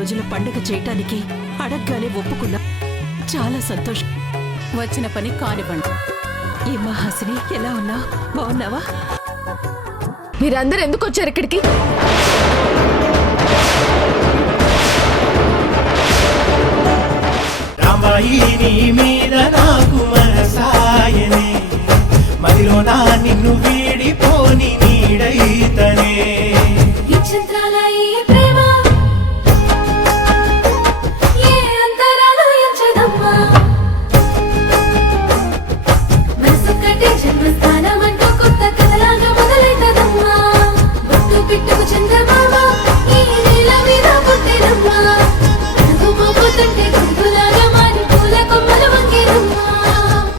రోజుల పండుగ చేయటానికి అడగ్గానే ఒప్పుకున్నా. చాలా సంతోషం. వచ్చిన పని కానివ్వండి. ఏమా హాసిని, ఎలా ఉన్నావు? బాగున్నావా? మీరందరూ ఎందుకు వచ్చారు ఇక్కడికి? రాంబాయి నీ మీద నాకు మనసాయనే, మదిలో నా నిన్ను